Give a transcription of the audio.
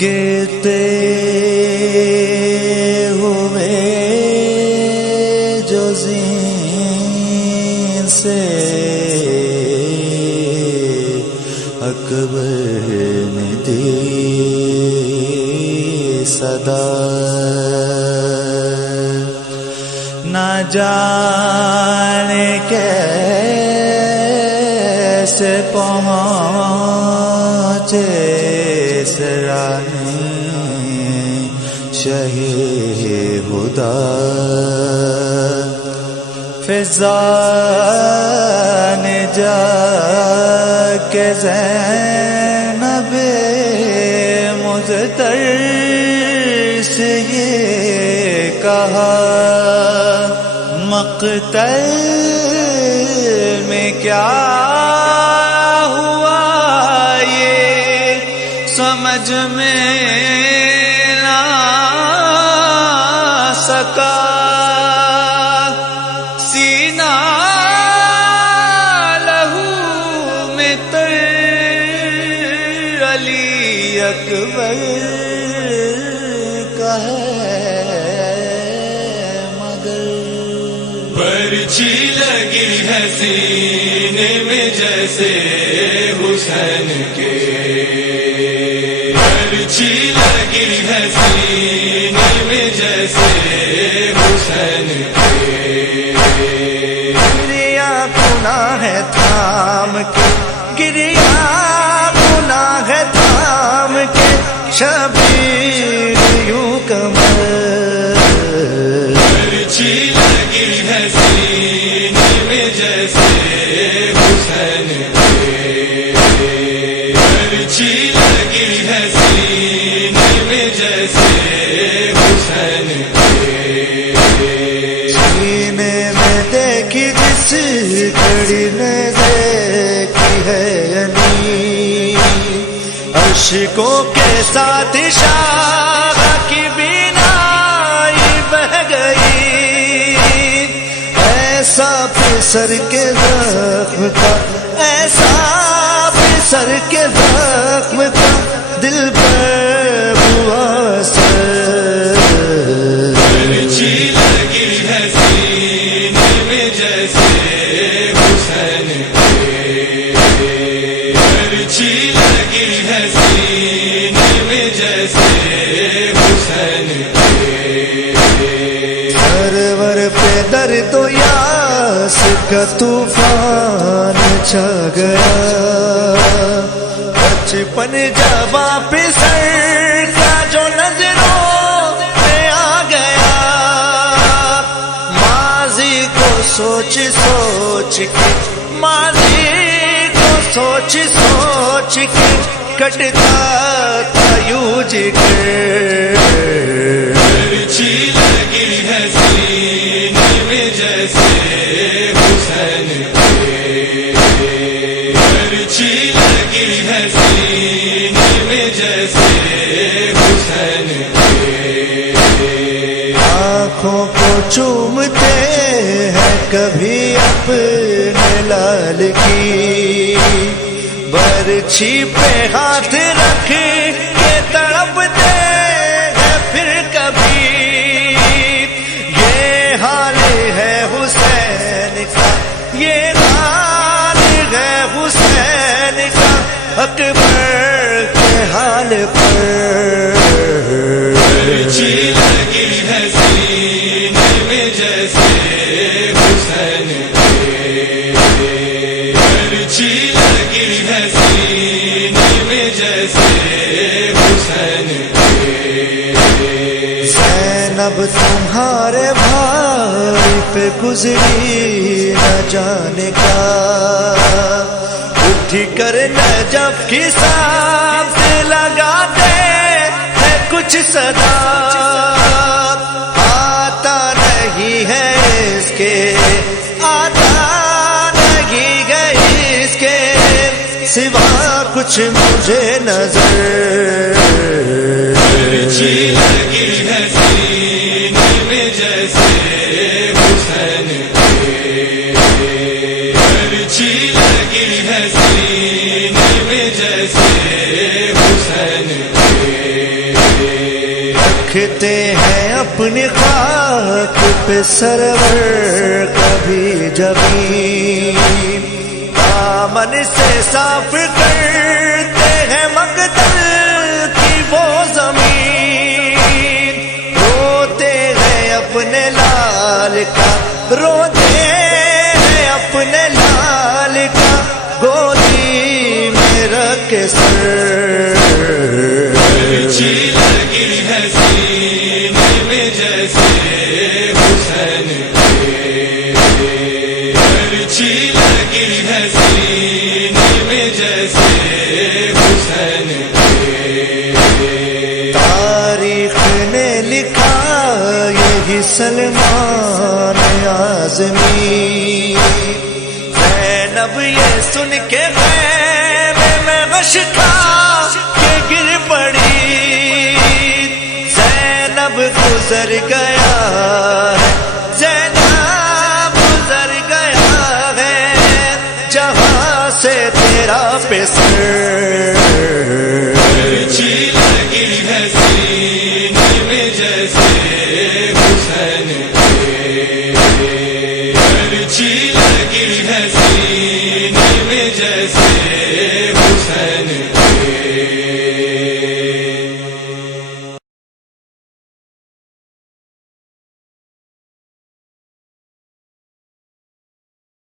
گرتے ہوئے جو زین سے اکبر نے دی صدا، نہ جانے کیسے پہنچے سرانے شہِ ہدیٰ، فضا نے جا کے زینب مضطر سے یہ کہا، مقتل میں کیا ہوا یہ سمجھ میں نہ سکا، سینہ لہو میں تر علی اکبر کا ہے مگر، برچھی لگی ہے سینے میں جیسے حسین کے، برچھی لگی ہے سینے میں جیسے حسین کے، گریا گناہ ہے تھام کے، گریا گناہ ہے تھام کے، شبیر یوں کمر، برچھی لگی ہے سینے میں جیسے حسین کے، برچھی لگی ہے سینے میں جیسے حسین کے، سینے میں دیکھی جس گھڑی نے دیکھی ہے یعنی، عشقوں کے ساتھ شاہ کی بینائی بہ گئی، ایسا سر کے زخم کا، ایسا سر کے زخم کا دل پر ہوا اثر، برچھی لگی ہے سینے میں جیسے حسین کے، برچھی لگی ہے سینے میں جیسے حسین کے، سرور پہ درد و یاس کا طوفان چھا گیا، بچپن جوان پہ سر کا جو نظروں میں آ گیا، ماضی کو سوچ سوچ کے، ماضی کو سوچ سوچ کے کٹتا تھا یوں جگر، برچھی لگی ہے سینے میں جیسے حسین کے، برچھی لگی ہے سینے میں جیسے حسین کے، آنکھوں کو چومتے ہیں کبھی اپنے لال کی، برچھی پہ ہاتھ رکھ کے تڑپتے ہیں پھر کبھی، یہ حال ہے حسین کا، یہ حال ہے حسین کا، اکبر کے حال پر، برچھی لگی ہے سینے میں جیسے حسین کے، برچھی لگی ہے سینے میں جیسے حسین کے، زینب تمہارے بھائی پہ گزری نہ جانے کا، اٹھ کر نجف کی ساتھ لگاتے ہیں کچھ صدا، آتا نہیں ہے اس کے، آتا نہیں ہے اس کے سوا کچھ مجھے نظر، برچھی لگی ہے سینے میں لکھتے ہیں اپنی خاک پہ سرور کبھی جبیں، دامن سے صاف کرتے ہیں مقتل کی وہ زمین، روتے ہیں اپنے لال کا، روتے ہیں اپنے لال کا، گودی میں رکھ کے سر، اچھی لگی ہے سینے میں جیسے حسین کے، اچھی لگی ہے سینے میں جیسے حسین کے، تاریخ نے لکھا یہی سلمان اعظمی، زینب یہ سن کے خیمے میں غش کھا کے گر پڑی، زینب گزر گیا ہے، زینب گزر گیا ہے جہاں سے تیرا پسر، اچھی لگی ہے سینے میں جیسے حسین کے، اچھی لگی ہے سینے میں جیسے